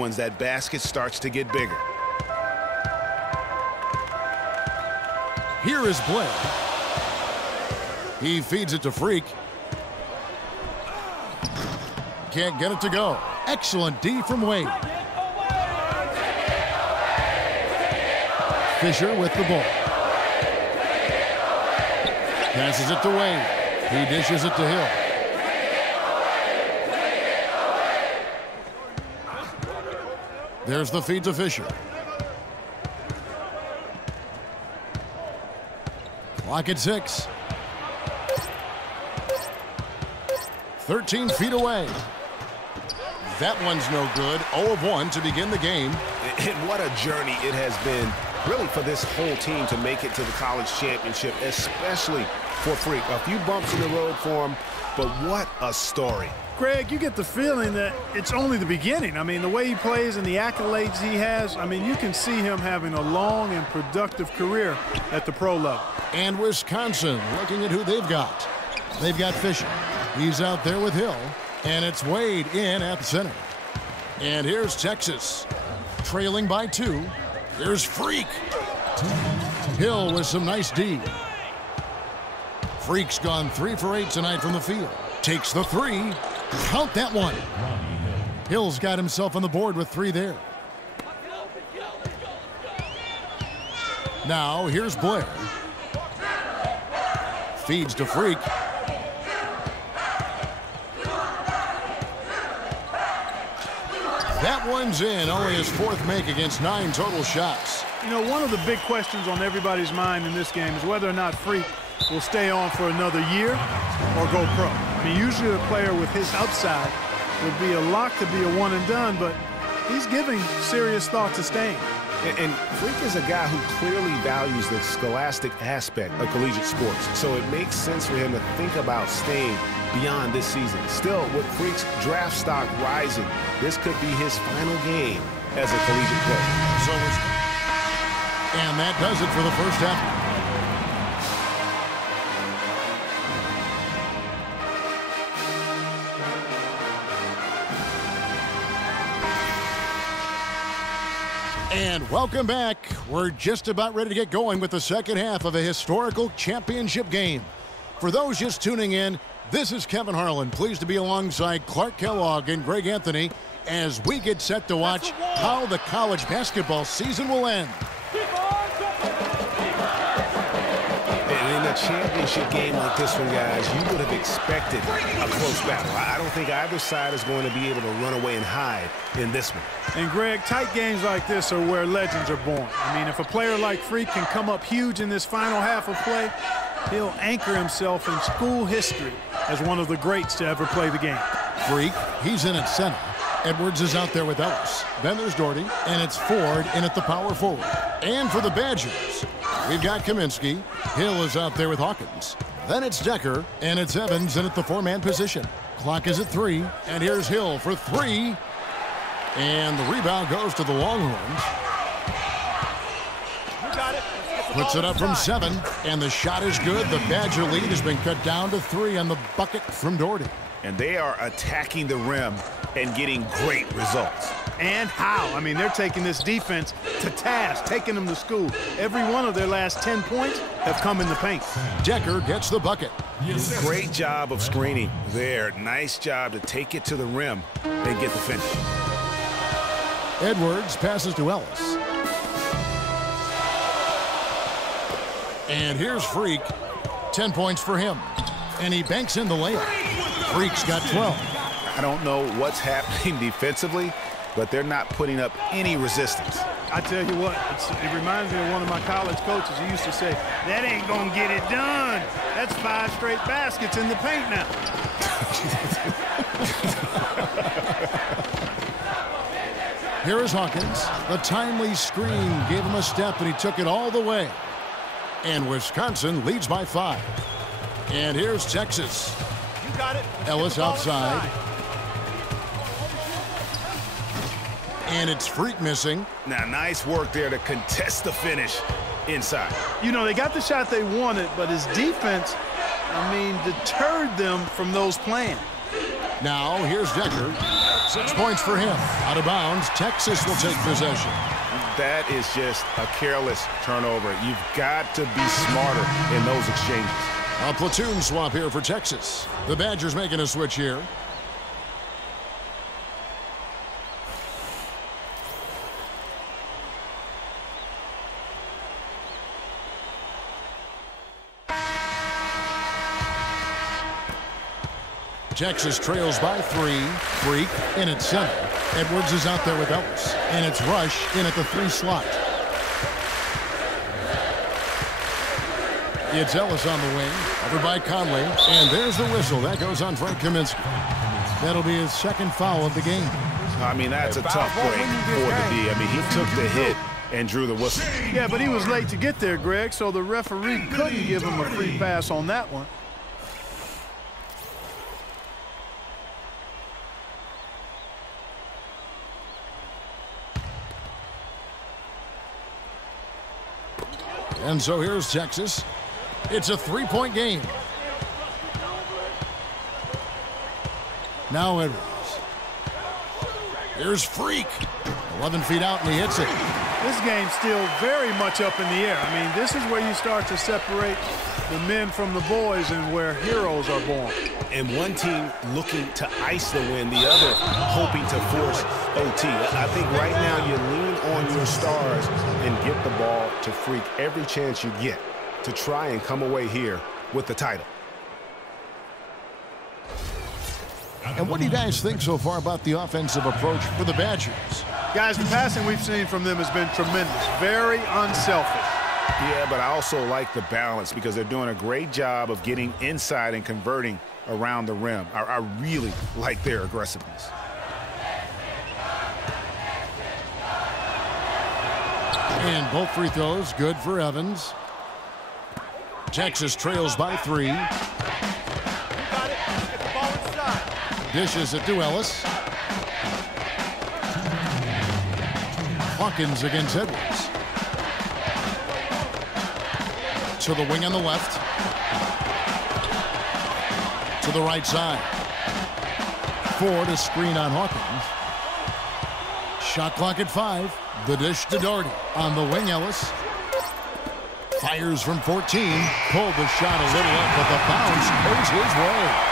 ones, that basket starts to get bigger. Here is Blair. He feeds it to Freak. Can't get it to go. Excellent D from Wade. Fisher with the ball. Passes it to Wade. He dishes it to Hill. There's the feed to Fisher. Clock at 6. 13 feet away. That one's no good. 0 of 1 to begin the game. And what a journey it has been, really, for this whole team to make it to the college championship, especially for Freak. A few bumps in the road for him, but what a story. Greg, you get the feeling that it's only the beginning. I mean, the way he plays and the accolades he has, I mean, you can see him having a long and productive career at the pro level. And Wisconsin looking at who they've got. They've got Fisher. He's out there with Hill. And it's Wade in at the center. And here's Texas. Trailing by 2. Here's Freak. Hill with some nice D. Freak's gone 3 for 8 tonight from the field. Takes the 3. Count that one. Hill's got himself on the board with 3 there. Now here's Blair. Feeds to Freak. That one's in. Only his 4th make against 9 total shots. You know, one of the big questions on everybody's mind in this game is whether or not Freak will stay on for another year or go pro. I mean, usually a player with his upside would be a lock to be a one and done, but he's giving serious thought to staying. And Freak is a guy who clearly values the scholastic aspect of collegiate sports, so it makes sense for him to think about staying beyond this season. Still, with Freak's draft stock rising, this could be his final game as a collegiate player. And that does it for the first half. And welcome back. We're just about ready to get going with the second half of a historical championship game. For those just tuning in, this is Kevin Harlan, pleased to be alongside Clark Kellogg and Greg Anthony as we get set to watch how the college basketball season will end. And in a championship game like this one, guys, you would have expected a close battle. I don't think either side is going to be able to run away and hide in this one. And, Greg, tight games like this are where legends are born. I mean, if a player like Freak can come up huge in this final half of play, he'll anchor himself in school history as one of the greats to ever play the game. Freak, he's in at center. Edwards is out there with Ellis. Then there's Doherty, and it's Ford in at the power forward. And for the Badgers, we've got Kaminsky. Hill is out there with Hawkins. Then it's Decker, and it's Evans in at the 4-man position. Clock is at 3, and here's Hill for 3. And the rebound goes to the Longhorns. Puts it up from 7, and the shot is good. The Badger lead has been cut down to 3 on the bucket from Doherty. And they are attacking the rim and getting great results. And how? I mean, they're taking this defense to task, taking them to school. Every one of their last 10 points have come in the paint. Decker gets the bucket. Great job of screening there. Nice job to take it to the rim and get the finish. Edwards passes to Ellis. And here's Freak. 10 points for him. And he banks in the layup. Freak's got 12. I don't know what's happening defensively, but they're not putting up any resistance. I tell you what, it reminds me of one of my college coaches. He used to say, that ain't going to get it done. That's 5 straight baskets in the paint now. Here is Hawkins. The timely screen gave him a step, and he took it all the way. And Wisconsin leads by 5. And here's Texas. You got it. Ellis outside. And it's Freak missing. Now, nice work there to contest the finish inside. You know, they got the shot they wanted, but his defense, I mean, deterred them from those plans. Now, here's Decker. 6 points for him. Out of bounds, Texas will take possession. That is just a careless turnover. You've got to be smarter in those exchanges. A platoon swap here for Texas. The Badgers making a switch here. Texas trails by 3. Freak in at center. Edwards is out there with Ellis. And it's Rush in at the 3 slot. It's Ellis on the wing. Over by Conley. And there's the whistle. That goes on Frank Kaminsky. That'll be his 2nd foul of the game. I mean, that's a tough break for the D. I mean, he took the hit and drew the whistle. Yeah, but he was late to get there, Greg, so the referee couldn't give him a free pass on that one. And so here's Texas. It's a 3-point game. Now Edwards. Here's Freak. 11 feet out, and he hits it. This game's still very much up in the air. I mean, this is where you start to separate the men from the boys and where heroes are born. And one team looking to ice the win, the other hoping to force OT. I think right now you lean on your stars and get the ball to Freak every chance you get to try and come away here with the title. And what do you guys think so far about the offensive approach for the Badgers? Guys, the passing we've seen from them has been tremendous. Very unselfish. Yeah, but I also like the balance because they're doing a great job of getting inside and converting around the rim. I really like their aggressiveness. And both free throws good for Evans. Texas trails by 3. Dishes it to Ellis. Hawkins against Edwards. To the wing on the left. To the right side. Ford a screen on Hawkins. Shot clock at 5. The dish to Doherty. On the wing, Ellis. Fires from 14. Pulled the shot a little up, but the bounce goes his way.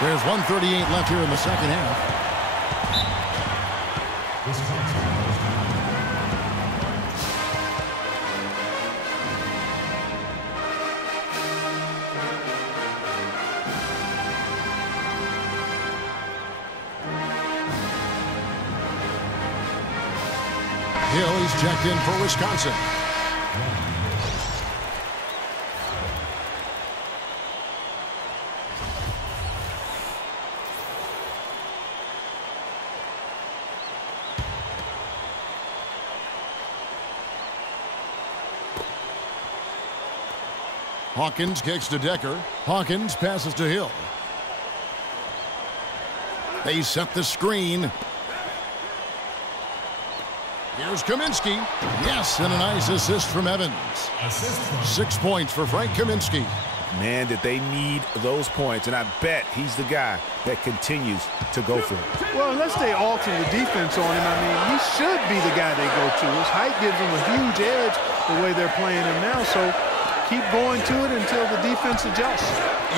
There's 1:38 left here in the second half. Hill, he's checked in for Wisconsin. Hawkins kicks to Decker. Hawkins passes to Hill. They set the screen. Here's Kaminsky. Yes, and a nice assist from Evans. 6 points for Frank Kaminsky. Man, did they need those points, and I bet he's the guy that continues to go for it. Well, unless they alter the defense on him, I mean, he should be the guy they go to. His height gives him a huge edge the way they're playing him now, so keep going to it until the defense adjusts.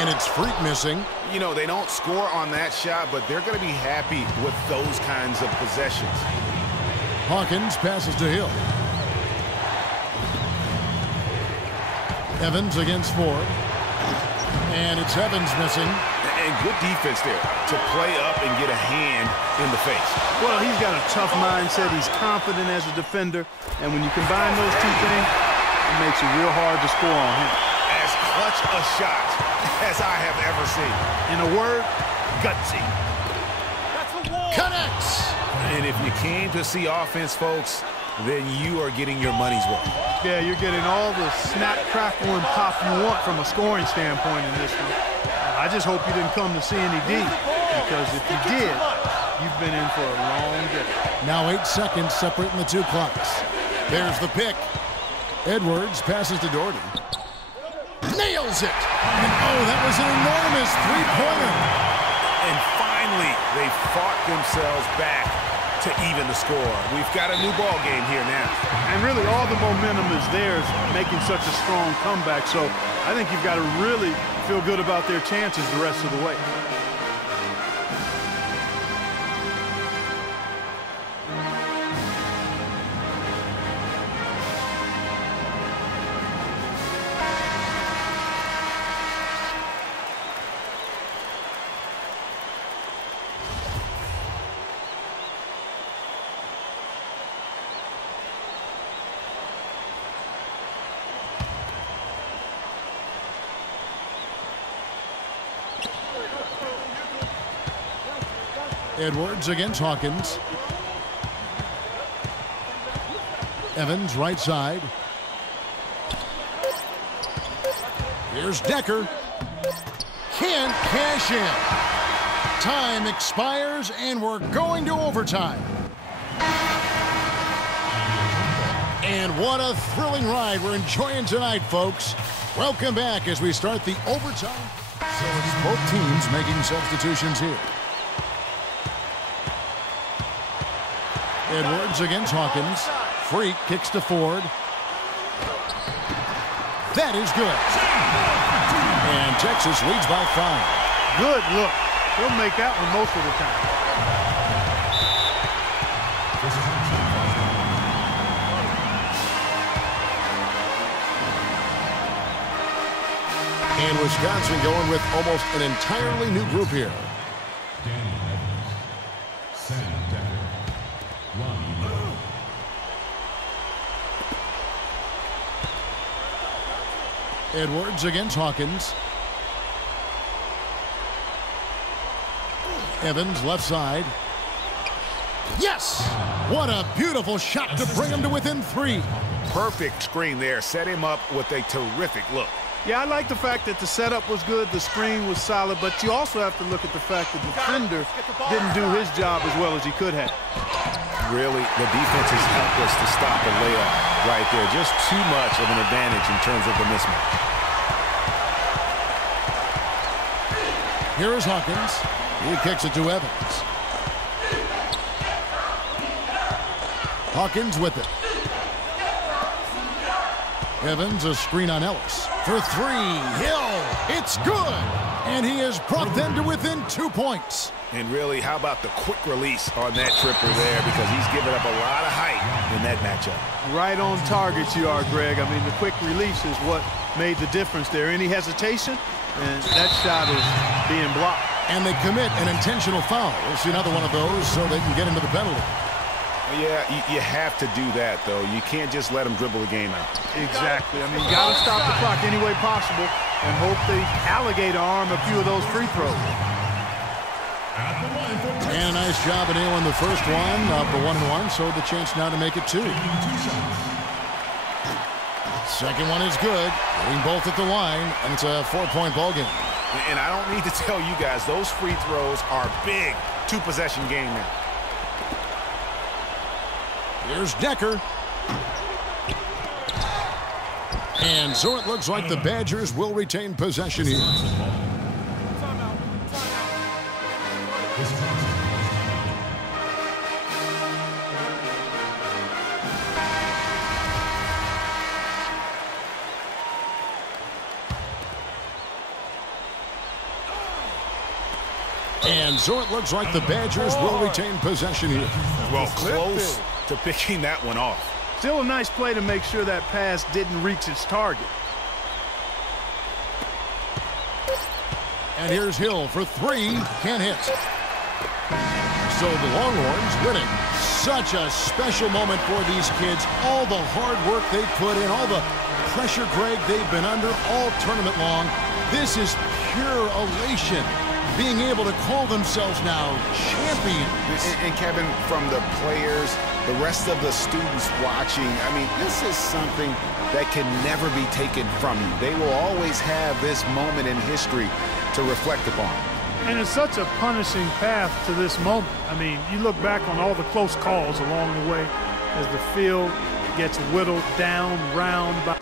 And it's Freak missing. You know, they don't score on that shot, but they're going to be happy with those kinds of possessions. Hawkins passes to Hill. Evans against Ford. And it's Evans missing. And good defense there to play up and get a hand in the face. Well, he's got a tough mindset. He's confident as a defender. And when you combine those two things, it makes it real hard to score on him. As clutch a shot as I have ever seen. In a word, gutsy. Connects. And if you came to see offense, folks, then you are getting your money's worth. Yeah, you're getting all the snap, crackle, and pop you want from a scoring standpoint in this one. I just hope you didn't come to see any D, because if you did, you've been in for a long day. Now 8 seconds separating the two clocks. There's the pick. Edwards passes to Doherty. Nails it! And oh, that was an enormous three-pointer. And fought themselves back to even the score. We've got a new ball game here now. And really all the momentum is theirs, making such a strong comeback. So I think you've got to really feel good about their chances the rest of the way. Edwards against Hawkins. Evans right side. Here's Decker. Can't cash in. Time expires and we're going to overtime. And what a thrilling ride we're enjoying tonight, folks. Welcome back as we start the overtime. So it's both teams making substitutions here. Edwards against Hawkins. Freak kicks to Ford. That is good. And Texas leads by 5. Good look. He'll make that one most of the time. And Wisconsin going with almost an entirely new group here. Edwards against Hawkins. Evans left side. Yes! What a beautiful shot to bring him to within 3. Perfect screen there. Set him up with a terrific look. Yeah, I like the fact that the setup was good, the screen was solid, but you also have to look at the fact that the defender didn't do his job as well as he could have. Really, the defense is helpless to stop a layup right there. Just too much of an advantage in terms of the mismatch. Here is Hawkins. He kicks it to Evans. Hawkins with it. Evans, a screen on Ellis. For 3, Hill, it's good! And he has brought them to within 2 points. And really, how about the quick release on that triple there, because he's given up a lot of height in that matchup. Right on target you are, Greg. I mean, the quick release is what made the difference there. Any hesitation, and that shot is being blocked. And they commit an intentional foul. We'll see another one of those so they can get into the penalty. Yeah, you have to do that, though. You can't just let them dribble the game out. Exactly. I mean, you got to stop the clock any way possible and hope they alligator arm a few of those free throws. And a nice job of nailing the first one of the 1-and-1, so the chance now to make it 2. Second one is good. Getting both at the line, and it's a 4-point ball game. And I don't need to tell you guys, those free throws are big. 2-possession game now. Here's Decker. And so it looks like the Badgers will retain possession here. And so it looks like the Badgers will retain possession here. Well, close to picking that one off. Still a nice play to make sure that pass didn't reach its target. And here's Hill for 3. Can't hit. So the Longhorns winning. Such a special moment for these kids. All the hard work they put in, all the pressure, Greg, they've been under all tournament long. This is pure elation. Being able to call themselves now champions. And Kevin, from the players, the rest of the students watching, I mean, this is something that can never be taken from you. They will always have this moment in history to reflect upon. And it's such a punishing path to this moment. I mean, you look back on all the close calls along the way as the field gets whittled down round by